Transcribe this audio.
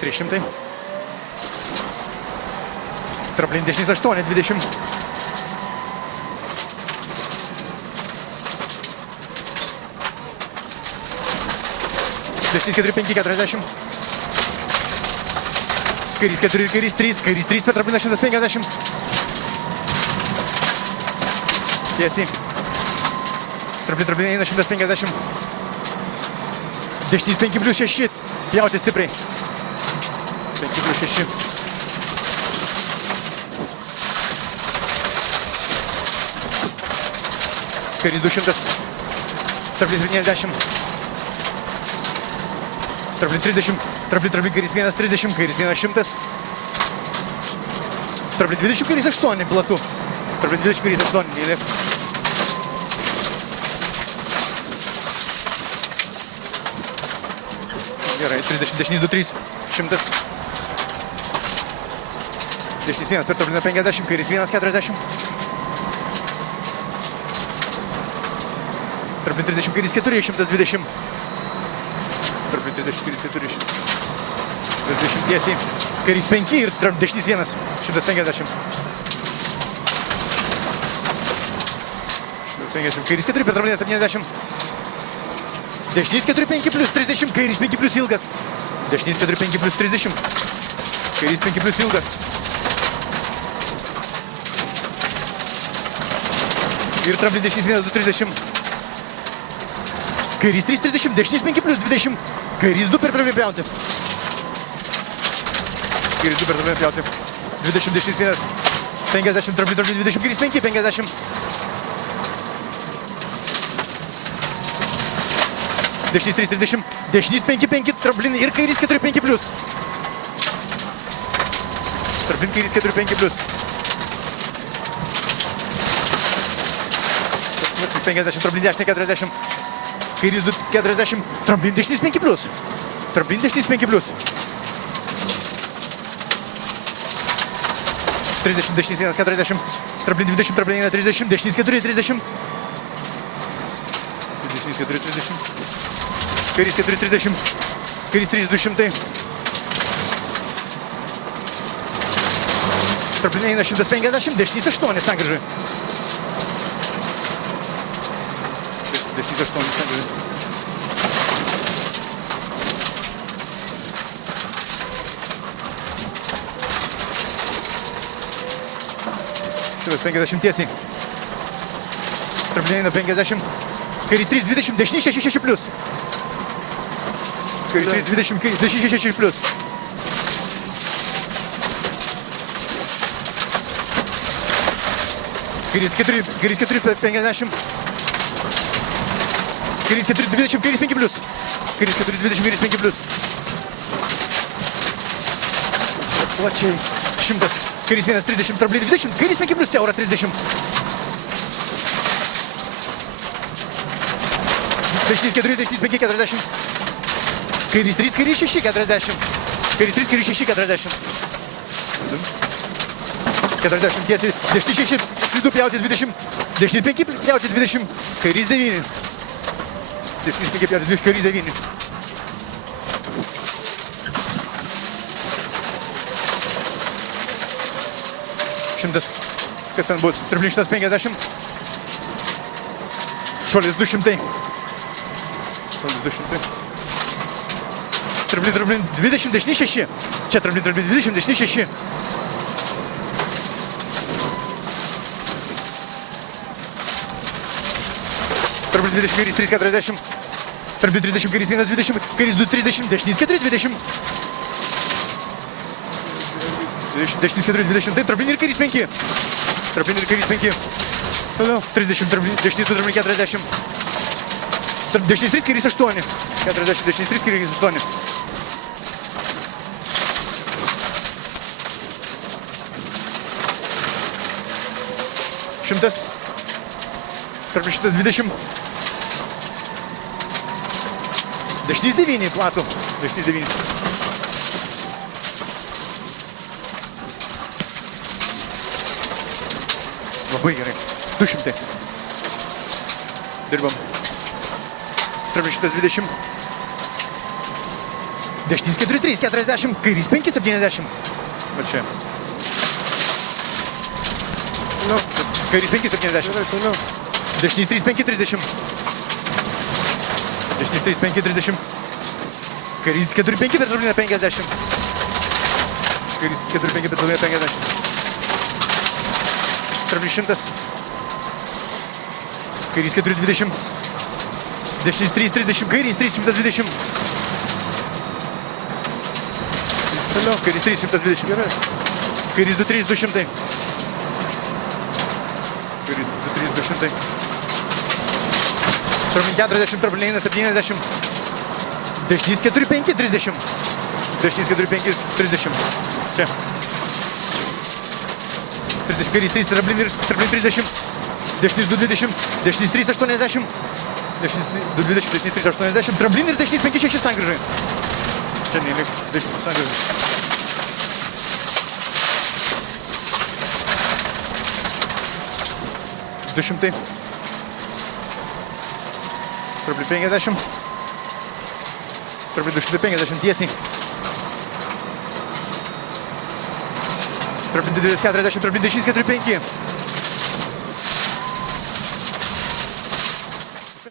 300. Traplin dešinys 8, 20. Dešinys 4, 5, 40. Kairys 4, kairys 3, kairys 3 per trapliną 150. Tiesiai. Traplin eina 150. Dešinys 5+6. Pjauti stipriai. 5+6. Kairys 200. Traplin 70. Traplin 30. Traplin kairys 130. Kairys 100. Traplin 20. Kairys 8 platu. Traplin 20. Kairys 8. Mylė. Gerai, 30, dešinys 2, 3, 100. Dešinys 1 per trapliną 50, kairys 1, 40. Traplin 30, kairys 4, 120. Traplin 30, kairys 4, 120 tiesiai. Kairys 5 ir dešinys 1, 150. 150, kairys 4 per trapliną 70. Dešinys 4-5+30, kairys 5+ ilgas. Dešinys 4-5+30. Kairys 5+ ilgas. Ir traplin dešinys 1-2-30. Kairys 3-30, dešinys 5+20. Kairys 2 per trapliną pjauti. Kairys 2 per trapliną pjauti. 20, dešinys 1. 50, traplin 20, kairys 5, 50. Dešinys 3-30, dešinys 5-5, traplin ir kairys 4-5+. Traplin kairys 4-5+. 50, traplin dešinį 40. Kairys 2-40, traplin dešinys 5+. Traplin dešinys 5+. 30, dešinys 1-40. Traplin 20, traplin 1-30, dešinys 4-30. Dešinys 4-30. Kairys 4-30, kairys 3-200. Traplin eina 150, dešinys 8 sankryžai. Dešinys 8 sankryžai. Šitas 50 tiesiai. Traplin eina 50, kairys 3-20, dešinys 6-6+. Kairys 3-20, kairys 6-6+. Kairys 4, kairys 4-50. Kairys 4-20, kairys 5+. Kairys 4-20, kairys 5+. Plačiai. 100. Kairys 1-30, traplin 20, kairys 5+, siaura 30. Dešinys 4, dešinys 5, 40. Kairys 3, kairys 6, 40. Kairys 3, kairys 6, 40. 40 tiesiai. Dešinys 6, slidu pjauti 20. Dešinys 5, pjauti 20. Kairys 9. Dešinys 5, pjauti 20, kairys 9. Šimtas. Kas ten bus? Traplin 150. Šuolis 200. Šuolis 200. Traplin 20, dešinys 6. Čia traplin 20, dešinys 6. Traplin 20, kairys 3-40. Traplin 30, kairys 1-20, kairys 2-30, dešinys 4-20. Dešinys 4-20, taip, traplin ir kairys 5. Traplin ir kairys 5. Toliau, 30, dešinys 2, traplin 40. Dešinys 3, kairys 8. 40, dešinys 3, kairys 8. Šimtas. Traplin 120. Dešinys 9 platų. Dešinys 9. Labai gerai. 200. Dirbam. Traplin 120. Dešinys 4-3, 40, kairys 5, 70. Va čia. Toliau. Kairys 5, 70. Gerai, toliau. Dešinys 3-5, 30. Dešinys 3-5, 30. Kairys 4-5 per trablinę 50. Kairys 4-5 per trablinę 50. Trablys 100. Kairys 4-20. Dešinys 3-30, kairys 320. Toliau. Kairys 320. Gerai. Kairys 2-3, 200. Kairys 2-3, 200. Trablin 40, trablin 70. Dešinys 4-5, 30. Dešinys 4-5, 30. Čia. 30, kairys 3, trablin 30. Dešinys 2-20, dešinys 3-80. Dešinys 2-20, dešinys 3-80. Trablin ir dešinys 5-6 sankryžai. Čia nelik, dešinys sankryžai. $200. Trablin 50. Trablin 250 tiesiai. Trablin 40, trablin dešinys 4-5.